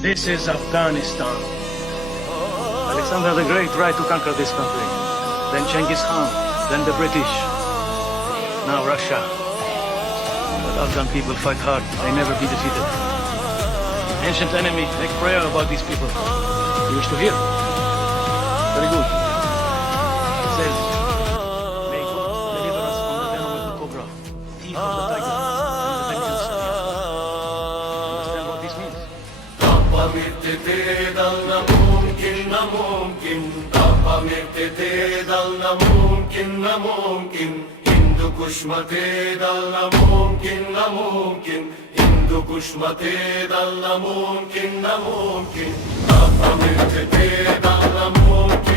This is Afghanistan. Alexander the Great tried to conquer this country. Then Genghis Khan, then the British. Now Russia. But Afghan people fight hard. They never be defeated. Ancient enemy, make prayer about these people. You wish to hear? Very good. It says, may God deliver us from the venom of the cobra, teeth of the tiger, and the vengeance of the Understand what this means? Tapa mirtete dal na mumkin na mumkin. Tapa mirtete dal na mumkin na mumkin. Hindu kushmate dal na mumkin na mumkin. Hindu kushmate dal na mumkin na mumkin. Tapa mirtete dal na mumkin.